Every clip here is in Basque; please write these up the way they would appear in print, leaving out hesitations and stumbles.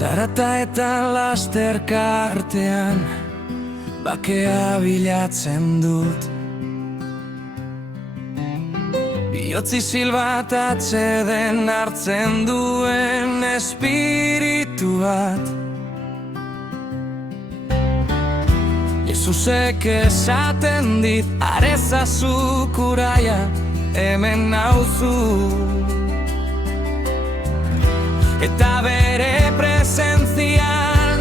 Zarata eta lasterka artean bakea bilatzen dut. Bihotzi silbat atseden hartzen duen espiritu bat. Jesusek esaten dit, arezazuk uraia, hemen nauzu. Eta bere presentzian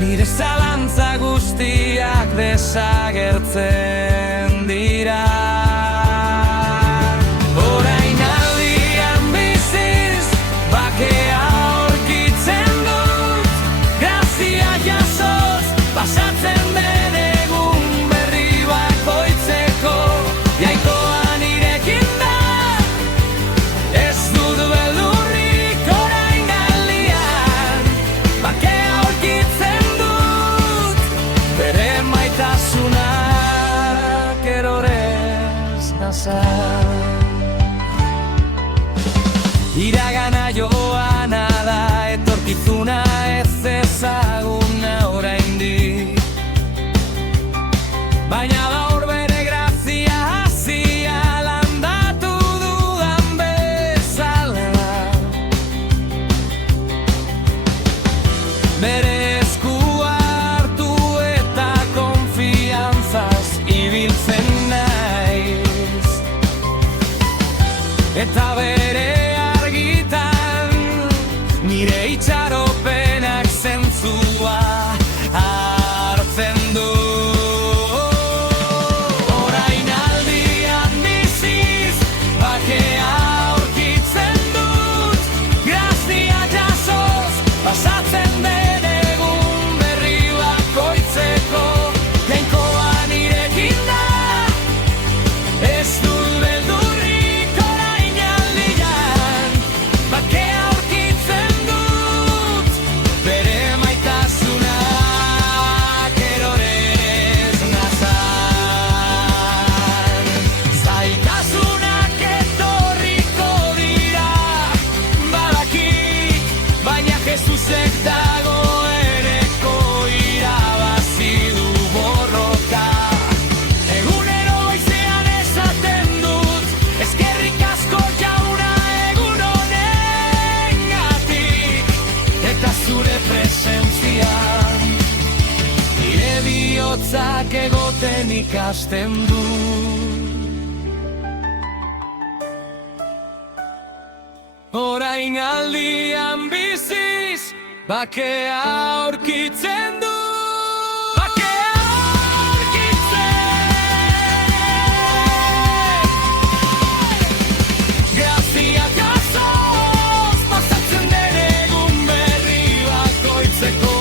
nire zalantza guztiak desagertzen dira. Orain aldian biziz bakea aurkitzen dut, grazia jasoz pasatzen den egun berri bakoitzeko, jainkoan irekin da, ez dut beldurrik orain aldian, bakea aurkitzen dut, bere maitasunak erorez nazar. Iragana joana da, etorkizuna ez ezaguna oraindik, baina gaur bere grazia hazia landatu dudan bezala. Bere eskua hartu eta konfiantzaz ibiltzen naiz, eta bere nire itxaropenak zentzua hartzen du. Orain aldian biziz bakea aurkitzen dut, grazia jasoz pasatzen den egun berri bakoitzeko, jainkoan irekin da, ez dut beldurrik orain aldian, bakea Jesusek dagoeneko irabazi du borroka. Egunero goizean esaten dut, eskerrik asko jauna egun honengatik, eta zure presentzian nire bihotzak egoten ikasten du. Orain aldian biziz bakea aurkitzen du. Bakea aurkitzen, grazia jasoz pasatzen den egun berri bakoitzeko,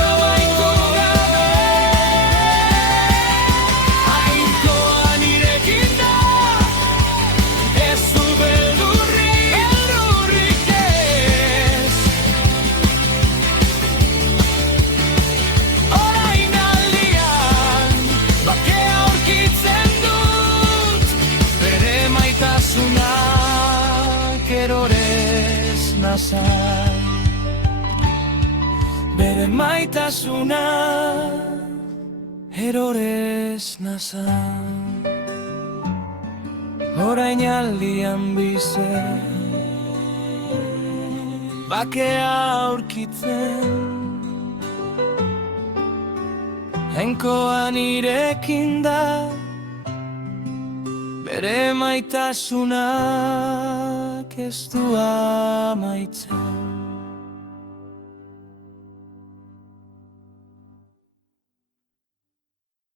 jainko gabe, jainkoan irekin da, ez du beldurrik ez. Orain aldian bakea aurkitzen dut, bere maitasunak erorez nazar. Bere maitasunak erorez nazar. Orain aldian biziz bakea aurkitzen, jainkoan irekin da, bere maitasunak ez du amaitzen.